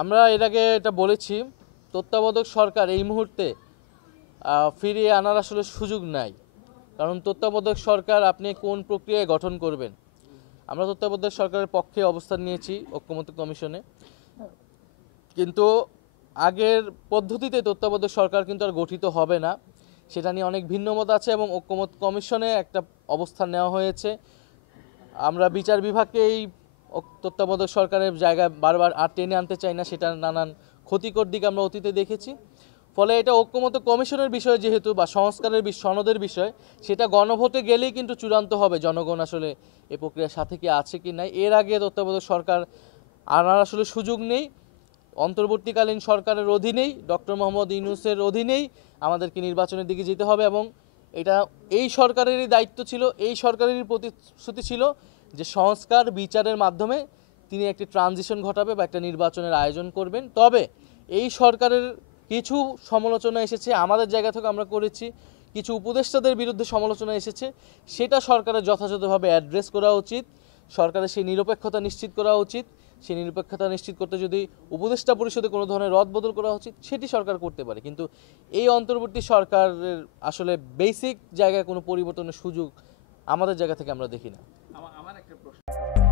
আমরা এর আগে এটা বলেছি, তত্ত্বাবধায়ক সরকার এই মুহূর্তে ফিরিয়ে আনার আসলে সুযোগ নাই। কারণ তত্ত্বাবধায়ক সরকার আপনি কোন প্রক্রিয়ায় গঠন করবেন। আমরা তত্ত্বাবধায়ক সরকারের পক্ষে অবস্থান নিয়েছি ঐক্যমত্য কমিশনে, কিন্তু আগের পদ্ধতিতে তত্ত্বাবধায়ক সরকার কিন্তু আর গঠিত হবে না। সেটা নিয়ে অনেক ভিন্নমত আছে এবং ঐক্যমত্য কমিশনে একটা অবস্থান নেওয়া হয়েছে। আমরা বিচার বিভাগকে এই তত্ত্বাবধায়ক সরকারের জায়গায় বারবার আর টেনে আনতে চাই না, সেটার নানান ক্ষতিকর দিক আমরা অতীতে দেখেছি। ফলে এটা ঐক্যমত্য কমিশনের বিষয় যেহেতু বা সংস্কারের সনদের বিষয়, সেটা গণভোটে গেলেই কিন্তু চূড়ান্ত হবে জনগণ আসলে এই প্রক্রিয়ার সাথে কি আছে কি নাই। এর আগে তত্ত্বাবধায়ক সরকার আনার আসলে সুযোগ নেই। অন্তর্বর্তীকালীন সরকারের অধীনেই ডক্টর মোহাম্মদ ইউনূসের অধীনেই আমাদেরকে নির্বাচনের দিকে যেতে হবে এবং এটা এই সরকারেরই দায়িত্ব ছিল, এই সরকারেরই প্রতিশ্রুতি ছিল যে সংস্কার বিচারের মাধ্যমে তিনি একটি ট্রানজিশন ঘটাবে বা একটা নির্বাচনের আয়োজন করবেন। তবে এই সরকারের কিছু সমালোচনা এসেছে, আমাদের জায়গা থেকে আমরা করেছি, কিছু উপদেষ্টাদের বিরুদ্ধে সমালোচনা এসেছে, সেটা সরকারের যথাযথভাবে অ্যাড্রেস করা উচিত। সরকারের সেই নিরপেক্ষতা নিশ্চিত করা উচিত। সেই নিরপেক্ষতা নিশ্চিত করতে যদি উপদেষ্টা পরিষদে কোনো ধরনের রদবদল করা উচিত, সেটি সরকার করতে পারে। কিন্তু এই অন্তর্বর্তী সরকারের আসলে বেসিক জায়গায় কোনো পরিবর্তনের সুযোগ আমাদের জায়গা থেকে আমরা দেখি না। আমার একটা প্রশ্ন।